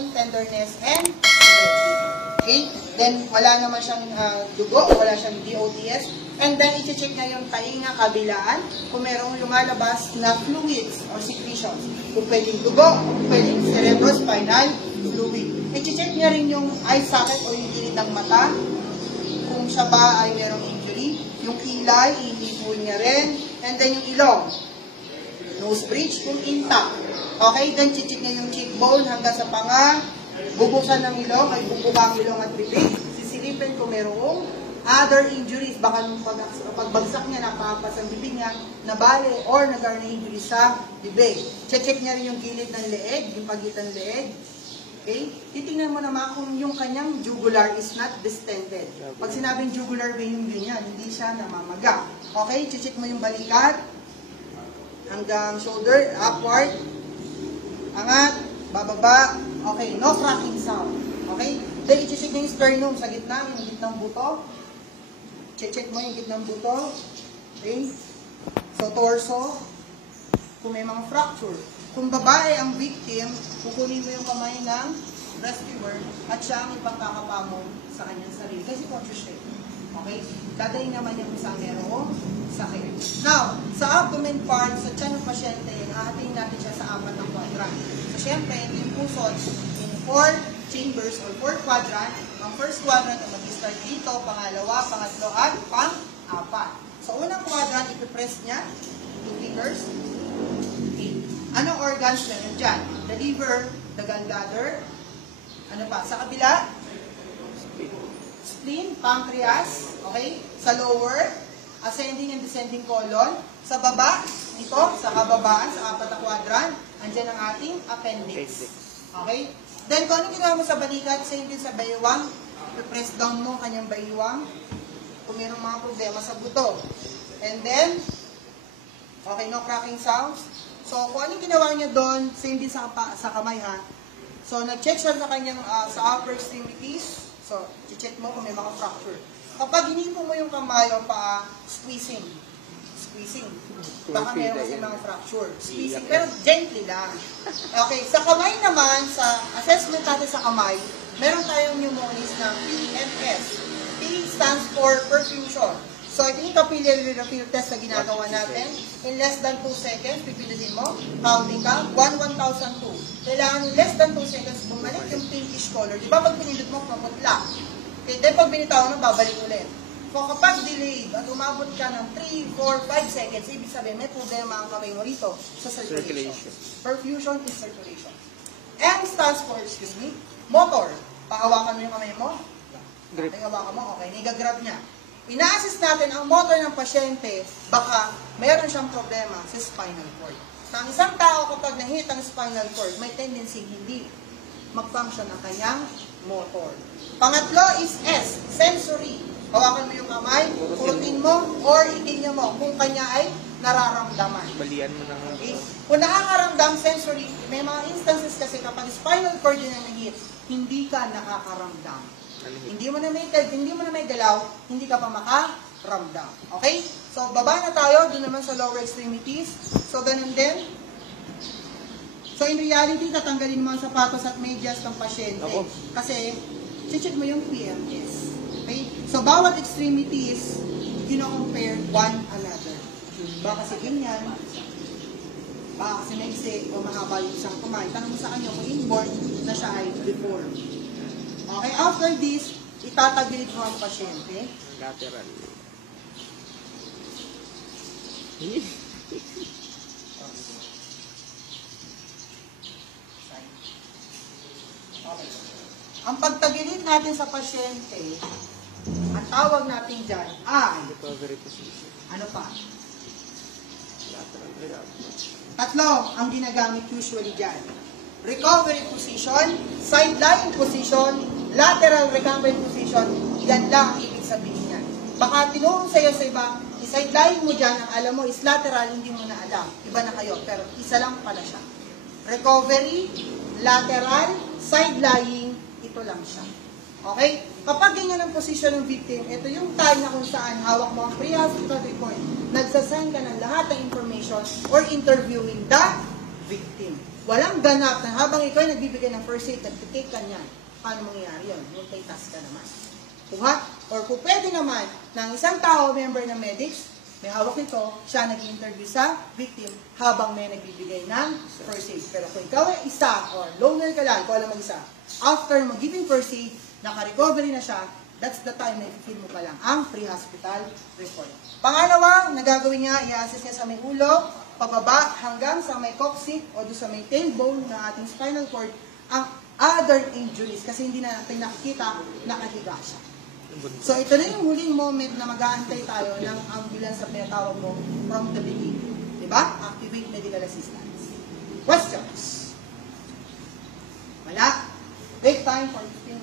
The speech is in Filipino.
circulation, tenderness, and stretching. Okay? Then, wala naman siyang dugo, wala siyang DOTS. And then, i-check na yung tainga kabilaan kung merong lumalabas na fluids or secretions. Kung pwedeng dugo, kung pwedeng cerebrospinal fluid. I-check niya rin yung eye socket o yung gilid ng mata. Kung siya ba ay merong injury. Yung kilay, ihipon niya rin. And then, yung ilong. Nose bridge, kung intact. Okay? Then, check niya yung cheekbone hanggang sa panga. Bubuksan ng ilong, ay bubukang ilong at bibig. Sisilipin kung merong other injuries. Baka nung pagbagsak niya, napapas ang bibig niya, nabali, or nagkaroon ng injury sa bibig. Check niya rin yung gilid ng leeg, yung pagitan ng leeg. Okay? Titingnan mo naman kung yung kanyang jugular is not distended. Pag sinabing jugular vein niya, hindi siya namamaga. Okay? Check mo yung balikat, hanggang shoulder, upward, angat, bababa. Okay, no cracking sound. Okay? Then, i-check na yung sternum sa gitna, yung gitnang buto. Check mo yung gitnang buto. Okay? So, torso. Kung may mga fracture. Kung babae ang victim, kukunin mo yung kamay ng rescuer at siya ang ipagkakapamong sa kanyang sarili. Kasi conscious siya. Okay? Dadayin naman yung isang merong sakit. Now, sa abdomen part, sa tiyan ng pasyente, hahatiin natin siya sa 4 na quadrant. So, syempre, yung pusod in 4 chambers or 4 quadrant. Ang first quadrant ay mag-start dito, pangalawa, pangatlo, at pang-apat. So, unang quadrant, ipipress niya, 2 fingers. Okay. Anong organs meron dyan? The liver, the gallbladder. Ano pa? Sa kabila? Spleen, pancreas. Okay? Sa lower, ascending and descending colon. Sa baba, ito, sa kababaan, sa 4 na quadrant, andyan ang ating appendix. Okay? Then, kung anong ginawa mo sa balikat, same din sa baywang, i-press down mo kanyang baywang kung mayroong mga problema sa buto. And then, okay, no cracking sounds. So, kung anong ginawa niya doon, same din sa kamay, ha? So, nag-check siya sa kanyang, sa upper extremities. So, i-check mo kung may mga fracture. Kapag hinipo mo yung kamay o paa, squeezing. Baka meron kasi mga fracture. Squeezing, pero gently lang. Okay, sa kamay naman, sa assessment natin sa kamay, meron tayong mnemonics ng PFS. P stands for perfusion. So, ito yung capillary refill test na ginagawa natin. In less than 2 seconds, pipindutin mo, counting ka, 1,002. Kailangan in less than 2 seconds, bumalik yung pinkish color. Di ba pag pinindot mo, mamutla? Okay, then pag binitawan mo, babalik ulit. So, kapag delayed at umabot ka ng 3, 4, 5 seconds, ibig sabihin, may problema ang kamay mo rito sa circulation. Perfusion is circulation. M stands for, motor. Pahawakan mo yung kamay mo. Grip. Hawakan mo, okay, nigagrab niya. Ina-assist natin ang motor ng pasyente, baka meron siyang problema sa spinal cord. Sa isang tao, kapag nahit ang spinal cord, may tendency hindi mag-function ang kanyang motor. Pangatlo is S, sensory. Hawakan mo yung kamay, purutin mo, or itignan mo kung kanya ay nararamdaman. Balian mo ng... Okay? Kung nakakaramdam, sensory, may mga instances kasi kapag spinal cord yun ang nahit, hindi ka nakakaramdam. Hindi mo na may galaw, hindi ka pa makaramdam. Okay? So, baba na tayo, doon naman sa lower extremities. So, ganun din. So, in reality, tatanggalin mo ang sapatos at medyas ng pasyente. Kasi, check mo yung PMS. Okay? So, bawat extremities, compare one another. Baka kasi ganyan, baka kasi naisik, o mahaba yung isang kamay. Tanong mo sa kanya kung inborn na siya ay deformed. Okay, after this, itatagilid mo ang pasyente. Lateral. Okay. Ang pagtagilid natin sa pasyente, ang tawag natin dyan ay, Recovery position. ano pa? Lateral. Tatlo ang ginagamit usually dyan. Recovery position, sideline position, lateral recovery position, yan lang ang ibig sabihin yan. Baka tinurong sa'yo sa iba, i-sideline mo dyan, ang alam mo is lateral, hindi mo na alam. Iba na kayo, pero isa lang pala siya. Recovery, lateral, side-lying, ito lang siya. Okay? Kapag ganyan ang position ng victim, ito yung time na kung saan hawak mo ang pre-hospital report, nagsasend ka ng lahat ng information or interviewing the victim. walang ganap na habang ikaw ay nagbibigay ng first aid, nag-take ka niyan, paano mangyayari yun? Multitask ka naman. Kuha? Or kung pwede naman, ng isang tao, member ng medics, may hawak nito, siya nag-interview sa victim habang may nagbibigay ng first aid. Pero kung ikaw ay isa, or loner ka lang, kung alam mag-isa, after mag-giving first aid, naka-recovery na siya, that's the time na i-feel mo pa lang ang pre-hospital report. Pangalawa, nagagawin niya, i-assess niya sa may ulo, pababa hanggang sa may coccyx o doon sa may tailbone ng ating spinal cord, ang other injuries kasi hindi na natin nakikita, nakahiga siya. So ito na yung huling moment na mag-aantay tayo ng ambulance sa pinatawag mo from the beginning. Diba? Activate medical assistance. Questions? Wala? Take time for 15